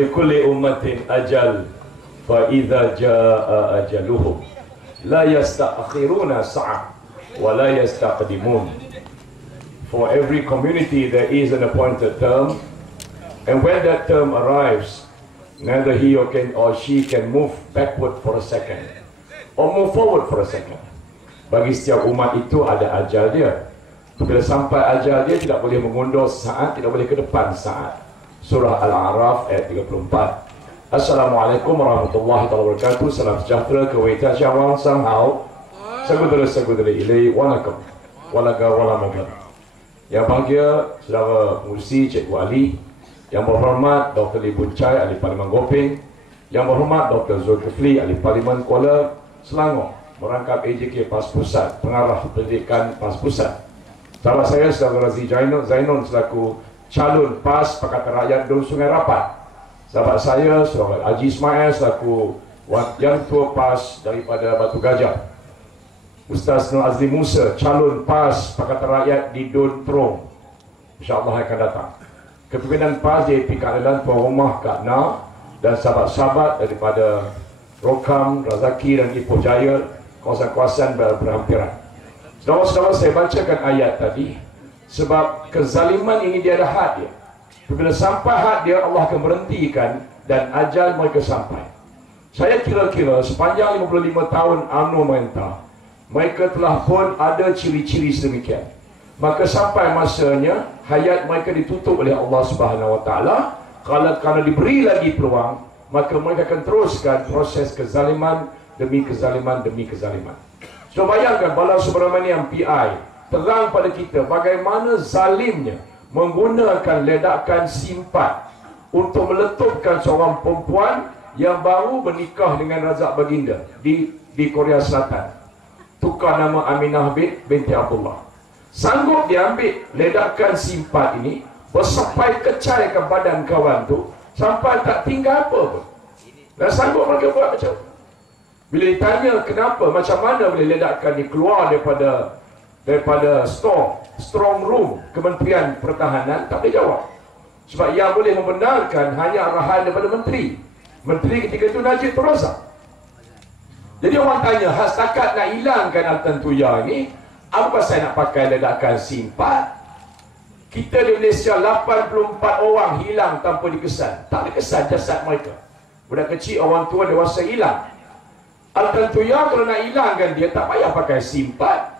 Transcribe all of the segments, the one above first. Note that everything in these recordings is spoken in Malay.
لكل أمة أجل فإذا جاء أجلهم لا يستأخرون ساعة ولا يستقدمون. For every community there is an appointed term, and when that term arrives, neither he or she can move backward for a second or move forward for a second. Bagi setiap umat itu ada ajal dia. Bila sampai ajal dia, tidak boleh mengundur saat, tidak boleh ke depan saat. Surah Al-A'raf ayat 34. Assalamualaikum warahmatullahi wabarakatuh. Salam sejahtera, kewaitan syawal sanghau. Saudara-saudari ilai, walakum walaga walamaga. Yang bahagia saudara Mursi Cikgu Ali, yang berhormat Dr. Lee Boon Chye, Ahli Parlimen Gopeng, yang berhormat Dr. Zulkifli, Ahli Parlimen Kuala Selangor, merangkap AJK PAS Pusat, pengarah pendidikan PAS Pusat. Sahabat saya saudara Razi Zainun selaku calon PAS Pakatan Rakyat Dun Sungai Rapat. Sahabat saya saudara Haji Ismail selaku yang tua PAS daripada Batu Gajah. Ustaz Nur Azli Musa calon PAS Pakatan Rakyat di Dun Terong, InsyaAllah akan datang. Kepimpinan PAS JP Keadilan Tuan Rumah Kak Na dan sahabat-sahabat daripada Rokam, Razaki dan Ipoh Jaya, kawasan-kawasan berhampiran. Saudara-saudara, saya bacakan ayat tadi sebab kezaliman ini dia ada had dia. Bila sampai had dia, Allah akan berhentikan dan ajal mereka sampai. Saya kira-kira sepanjang 55 tahun UMNO merintah, mereka telah pun ada ciri-ciri sedemikian. Maka sampai masanya hayat mereka ditutup oleh Allah Subhanahu Wa Taala. Kalau diberi lagi peluang, maka mereka akan teruskan proses kezaliman demi kezaliman demi kezaliman. So bayangkan Bala Subramaniam PI terang pada kita bagaimana zalimnya menggunakan ledakan simpat untuk meletupkan seorang perempuan yang baru menikah dengan Razak Baginda di Korea Selatan. Tukar nama Aminah binti Abdullah. Sanggup dia ambil ledakan simpat ini, bersampai kecai ke badan kawan tu sampai tak tinggal apa pun. Dan sanggup mereka buat macam. Bila ditanya kenapa, macam mana boleh ledakan ni keluar daripada strong room Kementerian Pertahanan, tak boleh jawab. Sebab yang boleh membenarkan hanya arahan daripada menteri. Menteri ketika itu Najib Tun Razak. Jadi orang tanya, setakat nak hilangkan Al-Tantuya ni, apa saya nak pakai ledakan simpat? Kita di Malaysia 84 orang hilang tanpa dikesan. Tak dikesan jasad mereka. Budak kecil, orang tua, dewasa hilang. Al-Tantuya kalau nak hilangkan dia, tak payah pakai simpat.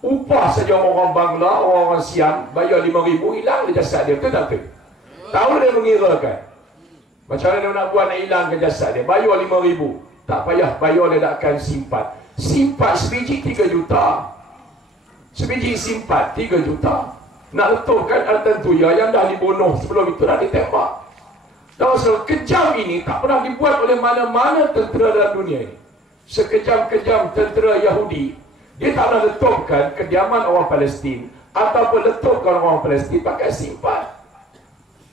Upah saja orang Bangla, orang Siam, bayar 5,000, hilang dia jasad dia. Betul tak betul? Tahu dia mengirakan. Macam mana dia nak buat nak hilangkan jasad dia? Bayar 5,000. Tak payah bayar ledakan simpat. Simpat sebiji 3 juta. Sebiji simpat 3 juta. Nak letupkan Al-Tantuya yang dah dibunuh sebelum itu dah ditembak. Dan sekejam ini tak pernah dibuat oleh mana-mana tentera dalam dunia ini. Sekejam-kejam tentera Yahudi, dia tak pernah letupkan kediaman orang Palestin ataupun letupkan orang Palestin pakai simpat.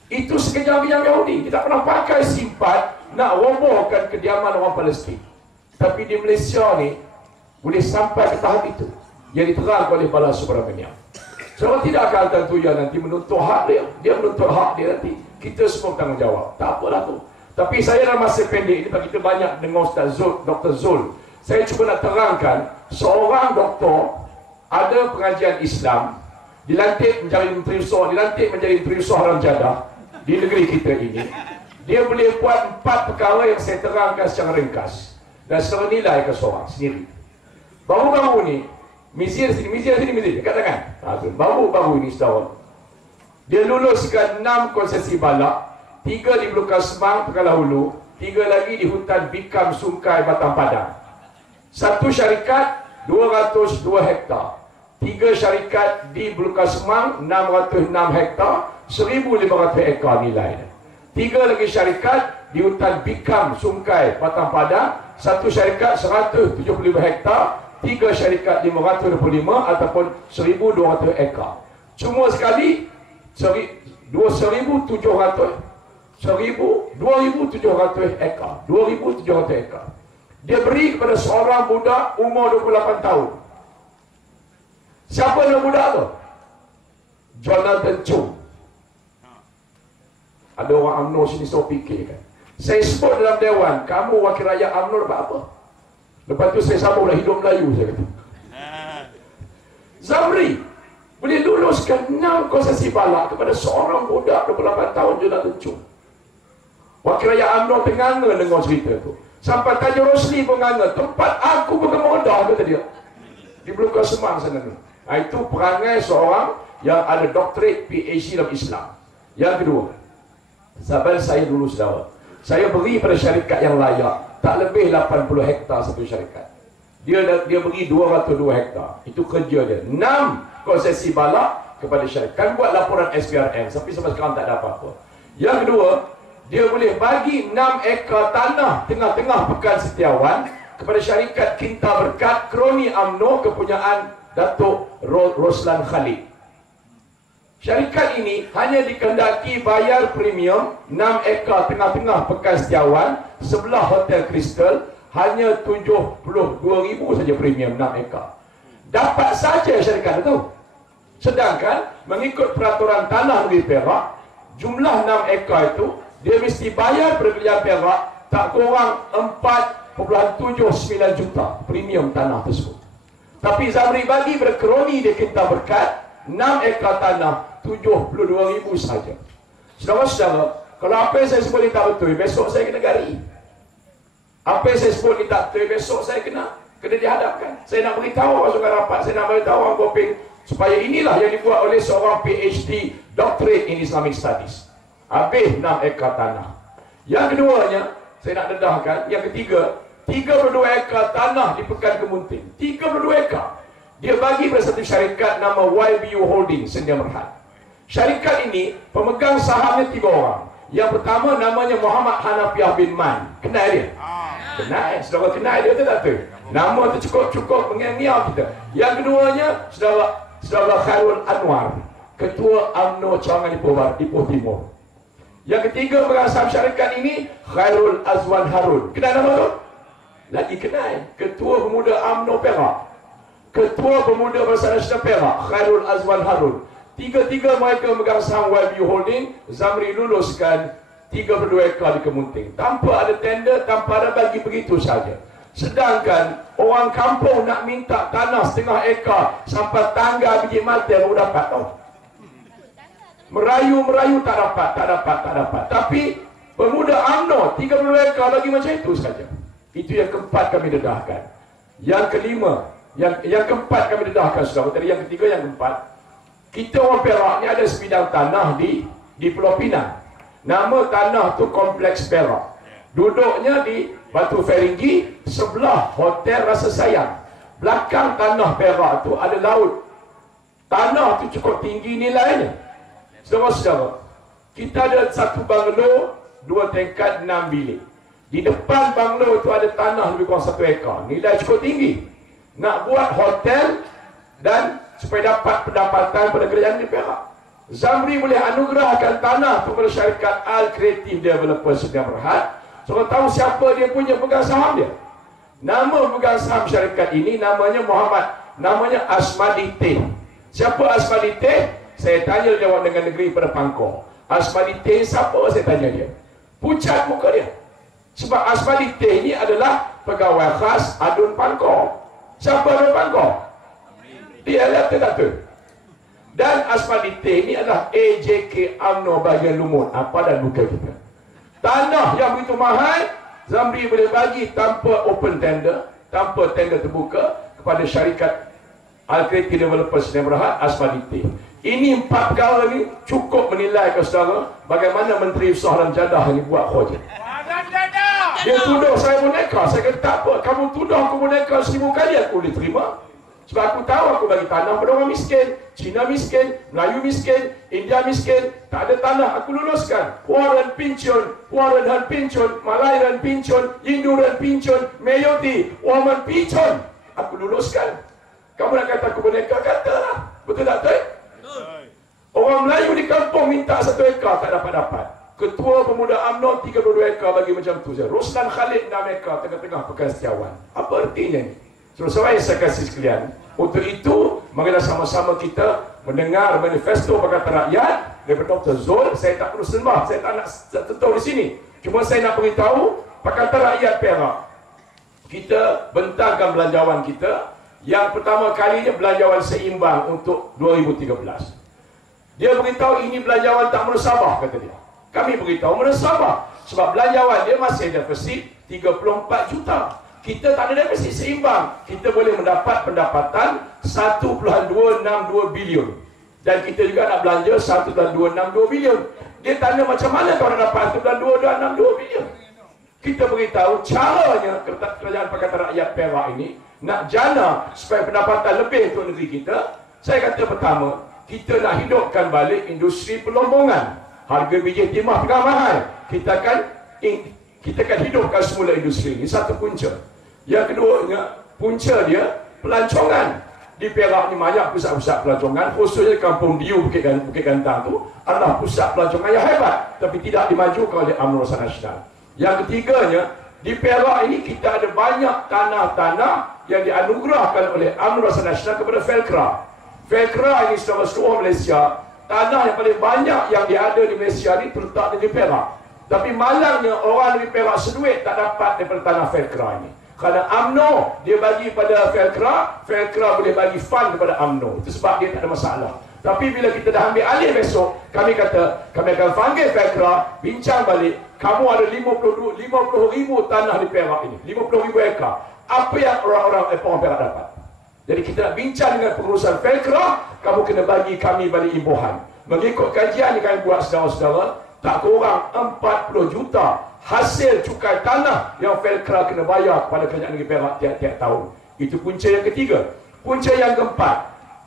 Itu sekejam-kejam Yahudi. Dia tak pernah pakai simpat nak robohkan kediaman orang Palestin. Tapi di Malaysia ni boleh sampai ke tahap itu yang diterang oleh Bala Subramaniam. Sebab tidak akan Al-Tantuya nanti menuntut hak dia. Dia menuntut hak dia nanti. Kita semua tanggungjawab. Tak apalah tu. Tapi saya dalam masa pendek ini, kita banyak dengar Ustaz Zul, Dr. Zul. Saya cuba nak terangkan, seorang doktor ada pengajian Islam, dilantik menjadi menteri usaha haram jadah di negeri kita ini. Dia boleh buat 4 perkara yang saya terangkan secara ringkas dan secara nilai ke seorang sendiri. Baru-baru ni Mizir sini, dekat tangan. Baru-baru ini setahun, dia luluskan 6 konsesi balak, 3 di Belukar Semang, Pegalah Hulu, 3 lagi di hutan Bikam Sungkai Batang Padang. 1 syarikat 202 hektar, 3 syarikat di Belukar Semang 606 hektar, 1,500 ekar nilai. 3 lagi syarikat di hutan Bikam Sungkai Batang Padang, 1 syarikat 175 hektar, 3 syarikat 525 ataupun 1,200 ekar. Cuma sekali 2,700 ekar. 2,700 ekar. Dia beri kepada seorang budak umur 28 tahun. Siapa nama budak tu? Jonathan Chung. Ada orang UMNO sini so fikir kan. Saya sebut dalam dewan, kamu wakil rakyat UMNO dapat apa? Lepas tu saya sambunglah hidup Melayu, saya kata. Zamri boleh luluskan 6 konsesi balak kepada seorang budak 28 tahun je nak tencung. Wakil rakyat UMNO tenganga dengar cerita tu. Sampai tanya Rosli pun nganga, tempat aku bergema rendah, kata dia. Di Belukar Semang sana tu. Itu perangai seorang yang ada doktorat PhD dalam Islam. Yang kedua, zaman saya dulu saudara, saya beri pada syarikat yang layak tak lebih 80 hektar satu syarikat. Dia beri 202 hektar. Itu kerja dia. 6 konsesi balak kepada syarikat. Kan buat laporan SPRM, tapi sampai sekarang tak ada apa-apa. Yang kedua, dia boleh bagi 6 ekar tanah tengah-tengah Pekan Setiawan kepada syarikat Kinta Berkat kroni UMNO kepunyaan Datuk Roslan Khalid. Syarikat ini hanya dikehendaki bayar premium 6 ekar tengah-tengah Pekan Setiawan sebelah Hotel Crystal, hanya 72,000 saja premium 6 ekar. Dapat saja syarikat itu. Sedangkan mengikut peraturan tanah negeri Perak, jumlah 6 ekar itu dia mesti bayar pada kerajaan Perak tak kurang 4.79 juta premium tanah tersebut. Tapi Zamri bagi pada kroni dia Kinta Berkat 6 ekar tanah 72,000 saja. Saudara-saudara, kalau apa yang saya sebut ni tak betul, besok saya kena gari. Apa yang saya sebut ni tak betul, besok saya kena dihadapkan. Saya nak beritahu pasukan rapat, saya nak beritahu orang Koping supaya inilah yang dibuat oleh seorang PhD Doctorate in Islamic Studies. Habis 6 ekar tanah. Yang keduanya, saya nak dedahkan. Yang ketiga, 32 ekar tanah di Pekan Kemunting. 32 ekar. Dia bagi pada satu syarikat nama YBU Holding, Sedia Merhad. Syarikat ini, pemegang sahamnya 3 orang. Yang pertama namanya Muhammad Hanafiah bin Man. Kenal dia? Kenal. Saudara kenal dia tu tak tu? Nama tu cukup mengenal kita. Yang keduanya, saudara Khairul Anwar, Ketua UMNO Cawangan Ipoh Timur. Yang ketiga pengasas syarikat ini Khairul Azwan Harun. Kenal nama tu? Lagi kenal. Ketua Pemuda UMNO Perak, Ketua Pemuda Bersama Nasional Perak Khairul Azwan Harun. Tiga-tiga mereka memegang saham YBU Holding. Zamri luluskan 32 ekar di Kemunting tanpa ada tender, tanpa ada bagi begitu saja. Sedangkan orang kampung nak minta tanah setengah ekar sampai tangga biji malter baru dapat tau. Merayu tak dapat. Tapi pemuda UMNO 32 ekar lagi macam itu saja. Itu yang keempat kami dedahkan. Yang kelima, yang keempat kami dedahkan saudara. Tadi yang ketiga, yang keempat. Kita orang Perak ni ada sebidang tanah di Pulau Pinang. Nama tanah tu Kompleks Perak. Duduknya di Batu Feringgi sebelah Hotel Rasa Sayang. Belakang tanah Perak tu ada laut. Tanah tu cukup tinggi nilainya. Saudara-saudara, kita ada satu banglo 2 tingkat 6 bilik. Di depan banglo itu ada tanah lebih kurang 1 ekar. Nilai cukup tinggi. Nak buat hotel dan supaya dapat pendapatan pada kerajaan di Perak. Zamri boleh anugerahkan tanah kepada syarikat Al Creative Developer Sedia Merhad. Saudara tahu siapa dia punya pegang saham dia? Nama pegang saham syarikat ini namanya namanya Asmadi Teh. Siapa Asmadi Teh? Saya tanya Dewan Dengan Negeri pada Pangkor. Asmadi Teh siapa? Saya tanya dia. Pucat muka dia. Sebab Asmadi Teh ini adalah pegawai khas Adun Pangkor. Siapa Adun Pangkor? Dia lihat tak tu? Dan Asmadi Teh ini adalah AJK UMNO bahagian Lumut. Apa dan buka kita. Tanah yang begitu mahal, Zamri boleh bagi tanpa open tender, tanpa tender terbuka kepada syarikat Al Creative Developer Sedia Merhad, Asmadi Teh. Ini 4 perkara ni cukup menilai ke saudara bagaimana Menteri Usaha dan Jadah ni buat kerja. Dia tuduh saya boneka. Saya kata tak apa, kamu tuduh aku boneka 1000 kali aku boleh terima. Sebab aku tahu aku bagi tanah pada orang miskin, Cina miskin, Melayu miskin, India miskin, tak ada tanah aku luluskan. Puaran Pincun, Malairan Pincun, Induran Pincun, Meyoti, Waman Pincun, aku luluskan. Kamu nak kata aku boneka, katalah. Betul tak betul? Orang Melayu di kampung minta 1 ekar tak dapat. Ketua Pemuda UMNO 32 ekar bagi macam tu saja. Roslan Khalid 6 ekar tengah-tengah Pekan Setiawan. Apa artinya ni? Saudara-saudara yang saya kasih sekalian, untuk itu marilah sama-sama kita mendengar manifesto Pakatan Rakyat daripada Dr. Zul. Saya tak perlu sembah, saya tak nak tentu di sini. Cuma saya nak beritahu, Pakatan Rakyat Perak, kita bentangkan belanjawan kita. Yang pertama kalinya belanjawan seimbang untuk 2013. Dia beritahu ini belanjawan tak menusabah, kata dia. Kami beritahu menusabah. Sebab belanjawan dia masih defisit 34 juta. Kita tak ada defisit seimbang. Kita boleh mendapat pendapatan 1.262 bilion. Dan kita juga nak belanja 1.262 bilion. Dia tanya macam mana kau nak dapat 1.262 bilion. Kita beritahu caranya kerajaan Pakatan Rakyat Perak ini nak jana supaya pendapatan lebih untuk negeri kita. Saya kata pertama, kita nak hidupkan balik industri pelombongan. Harga biji timah tengah mahal. Kita akan hidupkan semula industri ini. Satu punca. Yang keduanya, punca dia pelancongan. Di Perak ni banyak pusat-pusat pelancongan, khususnya Kampung Diu Bukit Gantang tu adalah pusat pelancongan yang hebat, tapi tidak dimajukan oleh UMNO Nasional. Yang ketiganya, di Perak ini kita ada banyak tanah-tanah yang dianugerahkan oleh UMNO Nasional kepada Felcra. Felcra ini secara seluruh Malaysia, tanah yang paling banyak yang ada di Malaysia ini terletak di Perak. Tapi malangnya orang di Perak seduit tak dapat daripada tanah Felcra ini. Kerana UMNO dia bagi pada Felcra, Felcra boleh bagi fund kepada UMNO. Itu sebab dia tak ada masalah. Tapi bila kita dah ambil alih besok, kami kata, kami akan panggil Felcra, bincang balik, kamu ada 50,000 tanah di Perak ini, 50,000 ekar. Apa yang orang Perak dapat? Jadi kita nak bincang dengan pengurusan Felcra, kamu kena bagi kami balik imbuhan. Mengikut kajian yang kami buat saudara-saudara, tak kurang 40 juta hasil cukai tanah yang Felcra kena bayar kepada kerajaan negeri Perak tiap-tiap tahun. Itu punca yang ketiga. Punca yang keempat,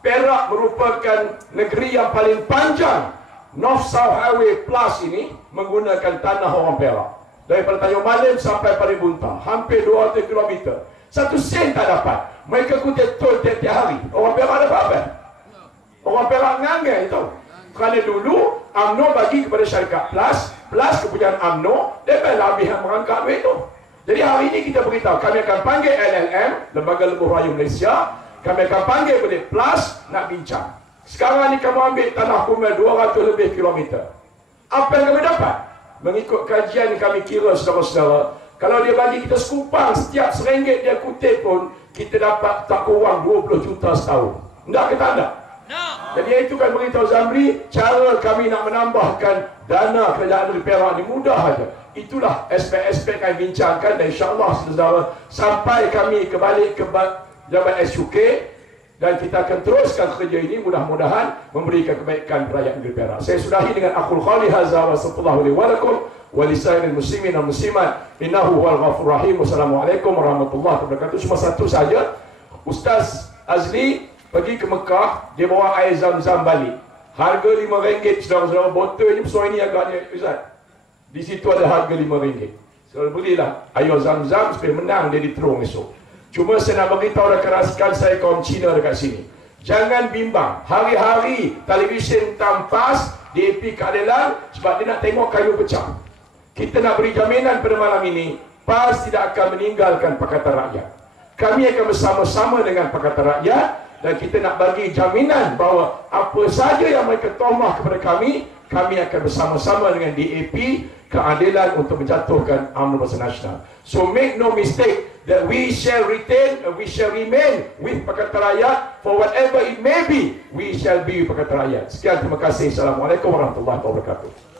Perak merupakan negeri yang paling panjang. North-South Highway Plus ini menggunakan tanah orang Perak. Daripada Tanjung Malim sampai Paribunta, hampir 200 km. Satu sen tak dapat. Mereka kutip tol tiap-tiap hari. Orang Perak dapat apa? Orang Perak ngangai itu. Kerana dulu UMNO bagi kepada syarikat Plus kepunyaan UMNO, dia lebih yang merangkak duit itu. Jadi hari ini kita beritahu, kami akan panggil LLM, Lembaga Lebuh Raya Malaysia, kami akan panggil balik Plus nak bincang. Sekarang ni kamu ambil tanah kumel 200 lebih kilometer. Apa yang kami dapat? Mengikut kajian yang kami kira saudara-saudara, kalau dia bagi kita sekupang setiap RM1 dia kutip pun, kita dapat tak kurang 20 juta setahun. Tak ke tak ada? Jadi itu kan beritahu Zamri, cara kami nak menambahkan dana kerajaan negeri Perak ni mudah saja. Itulah aspek-aspek kami bincangkan dan insyaAllah saudara sampai kami kembali ke Jabat SUK dan kita akan teruskan kerja ini mudah-mudahan memberikan kebaikan rakyat negeri Perak. Saya sudahi dengan akhul khali hadza wa sallallahu alaihi wa lakum wa lisairil muslimin wal muslimat innahu huwal ghafurur rahim. Wassalamualaikum warahmatullahi wabarakatuh. Cuma satu saja, Ustaz Azli pergi ke Mekah, dia bawa air Zam-Zam balik. Harga RM5, saudara-saudara, botol ni pesawat ini agaknya, Ustaz. Di situ ada harga RM5. Saudara belilah air Zam-Zam supaya menang dia diterung esok. Cuma saya nak beritahu rakan-rakan saya kaum Cina dekat sini. Jangan bimbang. Hari-hari televisyen tampas DAP keadilan sebab dia nak tengok kayu pecah. Kita nak beri jaminan pada malam ini, PAS tidak akan meninggalkan Pakatan Rakyat. Kami akan bersama-sama dengan Pakatan Rakyat dan kita nak bagi jaminan bahawa apa saja yang mereka tomah kepada kami akan bersama-sama dengan DAP keadilan untuk menjatuhkan UMNO Nasional. So make no mistake that we shall retain and we shall remain with Pakatan Rakyat for whatever it may be. We shall be with Pakatan Rakyat. Sekian, terima kasih. Assalamualaikum warahmatullahi wabarakatuh.